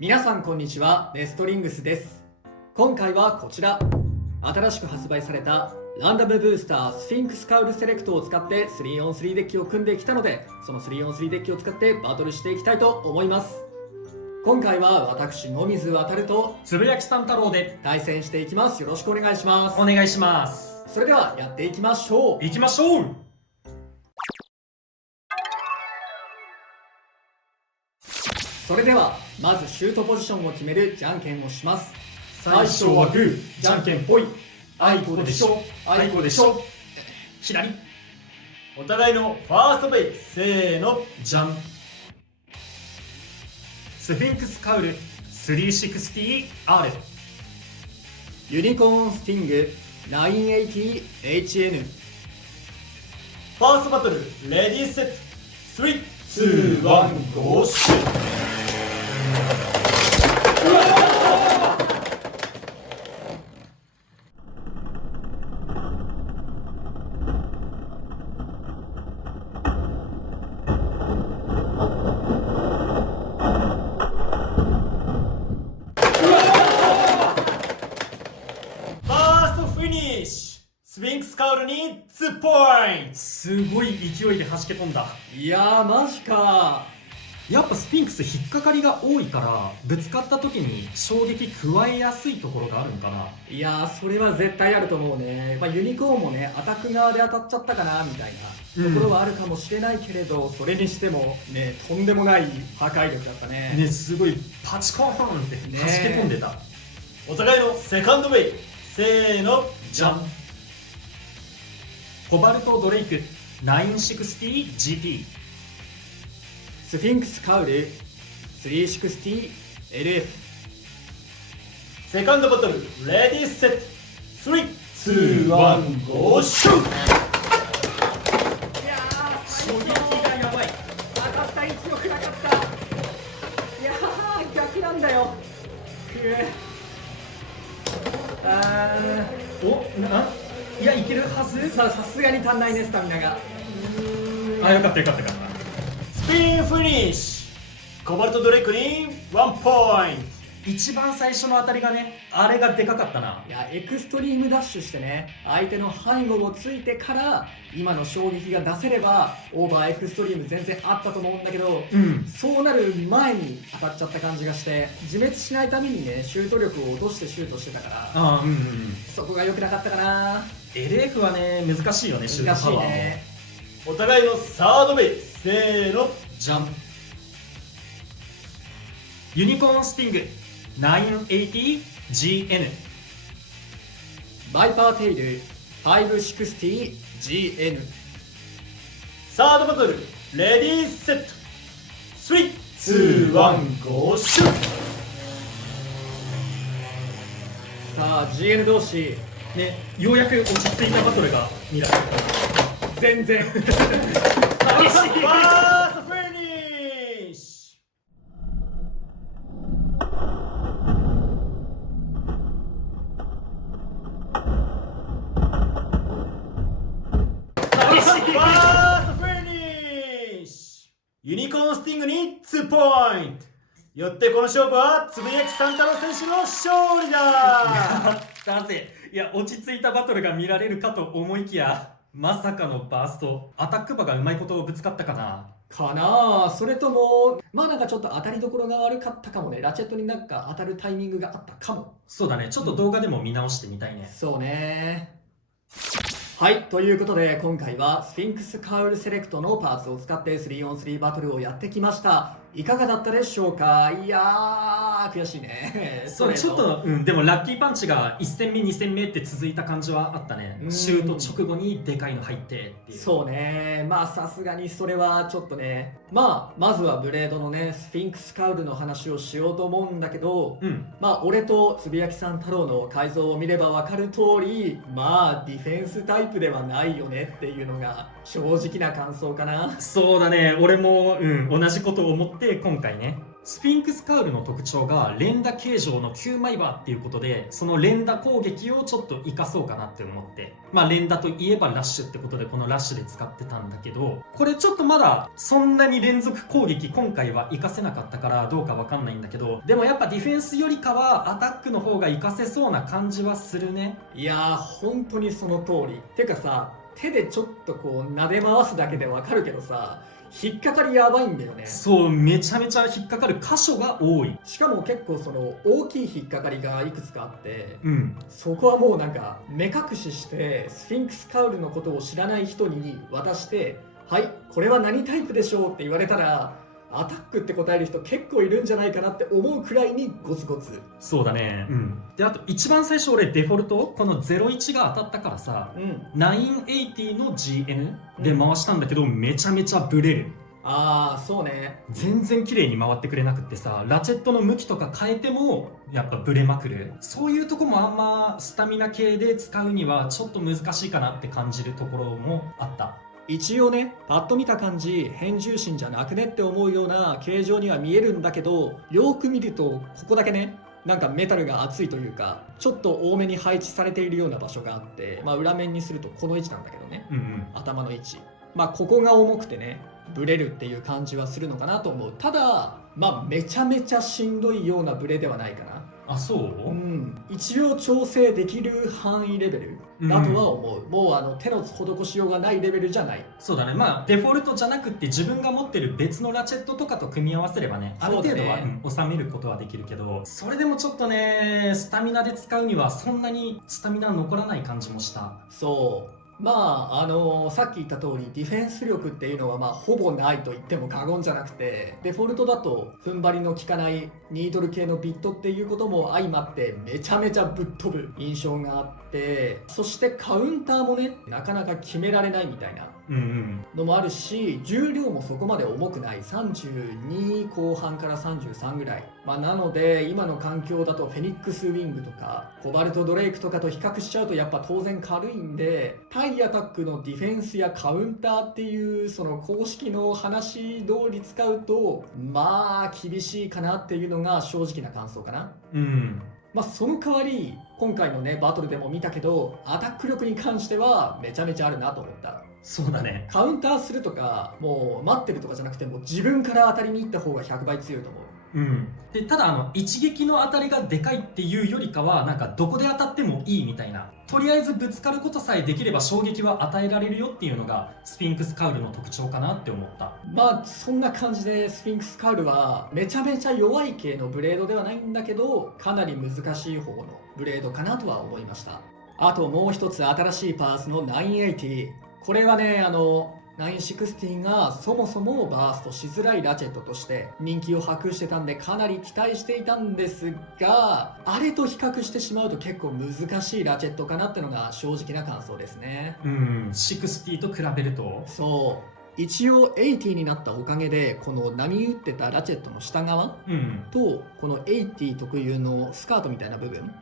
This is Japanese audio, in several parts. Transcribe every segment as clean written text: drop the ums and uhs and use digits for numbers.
皆さんこんにちは、ネストリングスです。今回はこちら、新しく発売されたランダムブースタースフィンクスカウルセレクトを使って 3on3 デッキを組んできたので、その 3on3 デッキを使ってバトルしていきたいと思います。今回は私野水航とつぶやきさん太郎で対戦していきます。よろしくお願いします。お願いします。それではやっていきましょう。行きましょう。それではまずシュートポジションを決めるじゃんけんをします。最初はグー、じゃんけんぽい。あいこでしょ、あいこでしょ。左。お互いのファーストベイ、せーの、じゃん。スフィンクスカウル 360R。 ユニコーンスティング 980HN。 ファーストバトル、レディーセット、3、2、1、ゴーシュー。スフィンクスカウルに2ポイント。すごい勢いで弾け飛んだ。いやーマジか。やっぱスフィンクス引っかかりが多いからぶつかった時に衝撃加えやすいところがあるんかな。いやーそれは絶対あると思うね。ユニコーンもねアタック側で当たっちゃったかなみたいなところはあるかもしれないけれど、それにしてもねとんでもない破壊力だったね。ね、すごいパチコーンって弾け飛んでた。お互いのセカンドウェイ、せーの、じゃん。コバルトドレイク 960GP。 スフィンクスカウル 360LF。 セカンドバトル、レディーセット、3、2、1、ゴーシュー。いやー衝撃がやばい。当たった位置良くなかった。いやー逆なんだよ。いや、いけるはず。さすがに足んないねスタミナが。あ、よかったよかったよかった。スピンフィニッシュ。コバルトドレイクに1ポイント。一番最初の当たりがね、あれがでかかったな。いやエクストリームダッシュしてね相手の背後をついてから今の衝撃が出せればオーバーエクストリーム全然あったと思うんだけど、そうなる前に当たっちゃった感じがして自滅しないためにねシュート力を落としてシュートしてたからそこが良くなかったかな。 LF はね難しいよね、シュー難しいトパワーも。ね。お互いのサードベイ、せーの、じゃん。ユニコーンスティング 980GN。 バイパーテイル 560GN。 サードバトル、レディーセット、3、2、1、ゴーシュー。さあ GN 同士ね、ようやく落ち着いたバトルが見られる。全然ファーストフィニッシュ。ファーストフィニッシュ。ユニコーンスティングに2ポイント。よってこの勝負はつぶやきさん太郎選手の勝利だ。だぜ。いや、落ち着いたバトルが見られるかと思いきや、まさかのバースト。アタック馬がうまいことぶつかったかな。かなあ。それともなんかちょっと当たりどころが悪かったかもね。ラチェットになんか当たるタイミングがあったかも。そうだね、ちょっと動画でも見直してみたいね。そうね。はい、ということで今回はスフィンクスカウルセレクトのパーツを使って 3on3 バトルをやってきました。いかがだったでしょうか。いやー悔しいね。そう、ちょっと、でもラッキーパンチが1戦目2戦目って続いた感じはあったね。シュート直後にでかいの入ってっていう。そうね。さすがにそれはちょっとね。まずはブレードのねスフィンクスカウルの話をしようと思うんだけど、俺とつぶやきさん太郎の改造を見れば分かる通りディフェンスタイプではないよねっていうのが正直な感想かな。そうだね、俺も、同じことを思って今回ねスフィンクスカウルの特徴が連打形状の9枚刃っていうことで、その連打攻撃をちょっと活かそうかなって思って、まあ連打といえばラッシュってことでこのラッシュで使ってたんだけど、これちょっとまだそんなに連続攻撃今回は活かせなかったからどうかわかんないんだけど、でもやっぱディフェンスよりかはアタックの方が活かせそうな感じはするね。いやー本当にその通り。てかさ、手でちょっとこう撫で回すだけでわかるけどさ、引っかかりやばいんだよね。そう、めちゃめちゃ引っかかる箇所が多い。しかも結構その大きい引っかかりがいくつかあって、そこはもうなんか目隠ししてスフィンクスカウルのことを知らない人に渡して、はいこれは何タイプでしょうって言われたらアタックって答える人結構いるんじゃないかなって思うくらいにゴツゴツ。そうだね。で、あと一番最初俺デフォルトこの01が当たったからさ、980の GN で回したんだけど、めちゃめちゃブレる。ああそうね。全然綺麗に回ってくれなくってさ、ラチェットの向きとか変えてもやっぱブレまくる。そういうとこもあんまスタミナ系で使うにはちょっと難しいかなって感じるところもあった。一応ね、パッと見た感じ変重心じゃなくねって思うような形状には見えるんだけど、よく見るとここだけね、なんかメタルが厚いというかちょっと多めに配置されているような場所があって、まあ裏面にするとこの位置なんだけどね、頭の位置、まあここが重くてねブレるっていう感じはするのかなと思う。ただまあめちゃめちゃしんどいようなブレではないかな。あ、そう？一応調整できる範囲レベルだとは思う。もう手の施しようがないレベルじゃない。そうだね。まあデフォルトじゃなくって自分が持ってる別のラチェットとかと組み合わせればね、ある程度は、収めることはできるけど、それでもちょっとねスタミナで使うにはそんなにスタミナ残らない感じもした。そう。まあさっき言った通りディフェンス力っていうのはまあほぼないと言っても過言じゃなくて、デフォルトだと踏ん張りの効かないニードル系のビットっていうことも相まってめちゃめちゃぶっ飛ぶ印象があって、そしてカウンターもねなかなか決められないみたいなのもあるし、重量もそこまで重くない、32後半から33ぐらい、まあ、なので今の環境だとフェニックスウィングとかコバルトドレイクとかと比較しちゃうとやっぱ当然軽いんで、対アタックのディフェンスやカウンターっていうその公式の話通り使うとまあ厳しいかなっていうのが正直な感想かな。まあその代わり今回のねバトルでも見たけど、アタック力に関してはめちゃめちゃあるなと思った。そうだね。カウンターするとかもう待ってるとかじゃなくて、もう自分から当たりに行った方が100倍強いと思う。でただ一撃の当たりがでかいっていうよりかは、なんかどこで当たってもいいみたいな、とりあえずぶつかることさえできれば衝撃は与えられるよっていうのがスフィンクスカウルの特徴かなって思った。まあそんな感じでスフィンクスカウルはめちゃめちゃ弱い系のブレードではないんだけど、かなり難しい方のブレードかなとは思いました。あともう一つ新しいパーツの980、これはね960がそもそもバーストしづらいラチェットとして人気を博してたんでかなり期待していたんですが、あれと比較してしまうと結構難しいラチェットかなってのが正直な感想ですね。60と比べるとそう一応80になったおかげでこの波打ってたラチェットの下側、とこの80特有のスカートみたいな部分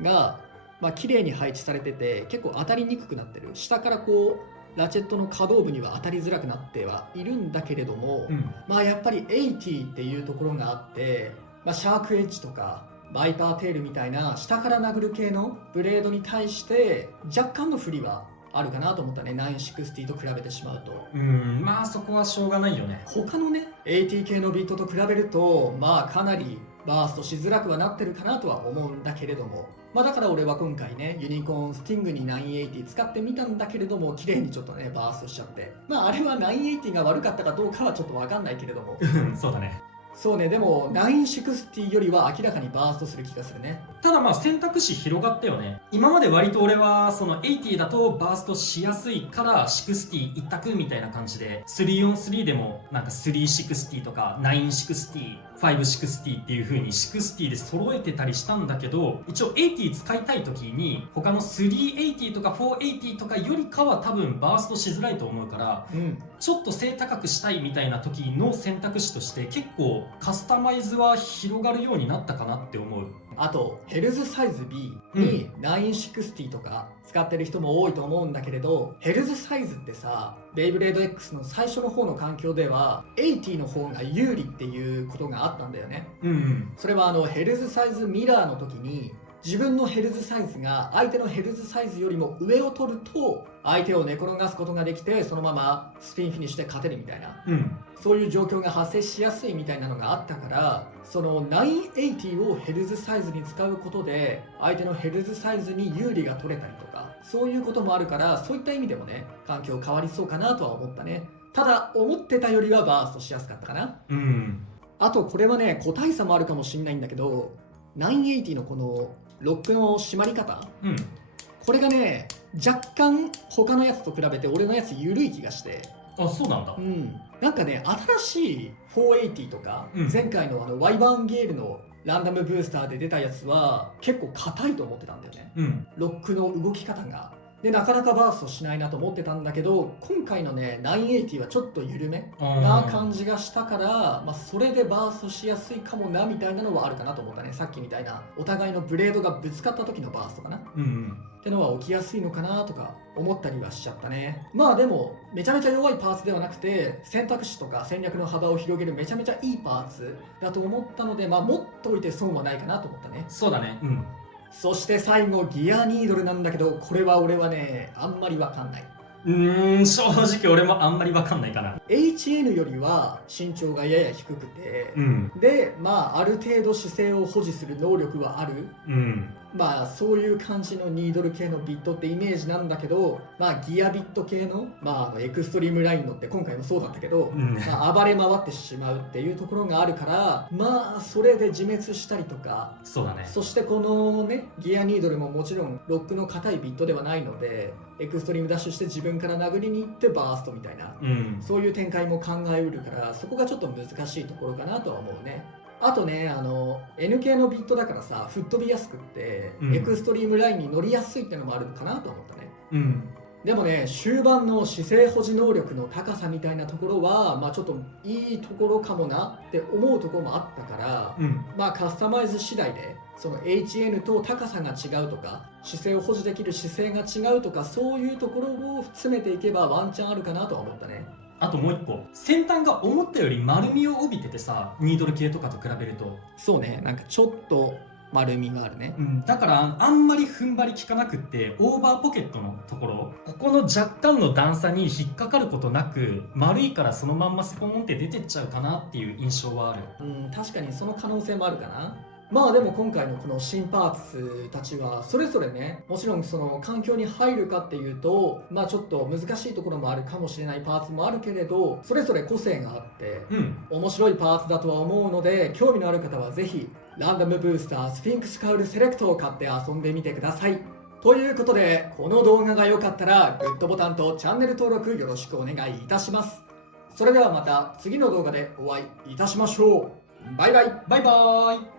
が、まあ綺麗に配置されてて結構当たりにくくなってる。下からこうラチェットの可動部には当たりづらくなってはいるんだけれども、まあやっぱり80っていうところがあって、まあ、シャークエッジとかバイパーテールみたいな下から殴る系のブレードに対して若干の不利はあるかなと思ったね、960と比べてしまうと。まあそこはしょうがないよね。他のね80系のビットと比べるとまあかなりバーストしづらくはなってるかなとは思うんだけれども、まあだから俺は今回ねユニコーンスティングに980使ってみたんだけれども、綺麗にちょっとねバーストしちゃって、まああれは980が悪かったかどうかはちょっとわかんないけれどもそうだね。そうね、でも960よりは明らかにバーストする気がするね。ただまあ選択肢広がったよね。今まで割と俺はその80だとバーストしやすいから60一択みたいな感じで 3on3 でもなんか360とか960 560っていう風に60で揃えてたりしたんだけど、一応80使いたい時に他の380とか480とかよりかは多分バーストしづらいと思うから、ちょっと背高くしたいみたいな時の選択肢として結構カスタマイズは広がるようになったかなって思う。あとヘルズサイズ B に960とか使ってる人も多いと思うんだけれど、ヘルズサイズってさ、ベイブレード X の最初の方の環境では80の方が有利っていうことがあったんだよね。それはヘルズサイズミラーの時に自分のヘルズサイズが相手のヘルズサイズよりも上を取ると相手を寝転がすことができて、そのままスピンフィニッシュで勝てるみたいな、そういう状況が発生しやすいみたいなのがあったから、その980をヘルズサイズに使うことで相手のヘルズサイズに有利が取れたりとか、そういうこともあるから、そういった意味でもね環境変わりそうかなとは思ったね。ただ思ってたよりはバーストしやすかったかな。あとこれはね個体差もあるかもしれないんだけど、980のこのロックの締まり方、これがね若干他のやつと比べて俺のやつ緩い気がして。あ、そうなんだ。なんかね新しい480とか、前回のワイバーンゲールのランダムブースターで出たやつは結構硬いと思ってたんだよね、ロックの動き方が。でなかなかバーストしないなと思ってたんだけど、今回のね980はちょっと緩めな感じがしたから、それでバーストしやすいかもなみたいなのはあるかなと思ったね。さっきみたいなお互いのブレードがぶつかった時のバーストかな、ってのは起きやすいのかなとか思ったりはしちゃったね。でもめちゃめちゃ弱いパーツではなくて、選択肢とか戦略の幅を広げるめちゃめちゃいいパーツだと思ったので、持っておいて損はないかなと思ったね。そうだね。そして最後ギアニードルなんだけど、これは俺はねあんまりわかんない。正直俺もあんまりわかんないかな。 HN よりは身長がやや低くて、である程度姿勢を保持する能力はある、そういう感じのニードル系のビットってイメージなんだけど、ギアビット系の、エクストリームラインのって今回もそうだったけど、暴れ回ってしまうっていうところがあるから、それで自滅したりとか。そうだね。そしてこのねギアニードルももちろんロックの硬いビットではないので、エクストリームダッシュして自分から殴りに行ってバーストみたいな、そういう展開も考えうるから、そこがちょっと難しいところかなとは思うね。あとねN 系のビットだからさ、吹っ飛びやすくって、エクストリームラインに乗りやすいってのもあるかなと思ったね。でもね終盤の姿勢保持能力の高さみたいなところはちょっといいところかもなって思うところもあったから、カスタマイズ次第でその HN と高さが違うとか、姿勢を保持できる姿勢が違うとか、そういうところを詰めていけばワンチャンあるかなとは思ったね。あともう一個、先端が思ったより丸みを帯びててさ、ニードル系とかと比べると。そうね、なんかちょっと丸みがあるね。だからあんまり踏ん張り効かなくって、オーバーポケットのところ、ここの若干の段差に引っかかることなく、丸いからそのまんまスポーンって出てっちゃうかなっていう印象はある。確かにその可能性もあるかな。でも今回のこの新パーツたちはそれぞれね、もちろんその環境に入るかっていうとちょっと難しいところもあるかもしれないパーツもあるけれど、それぞれ個性があって、面白いパーツだとは思うので、興味のある方はぜひランダムブースタースフィンクスカウルセレクトを買って遊んでみてください。ということで、この動画が良かったらグッドボタンとチャンネル登録よろしくお願いいたします。それではまた次の動画でお会いいたしましょう。バイバイ。バイバーイ。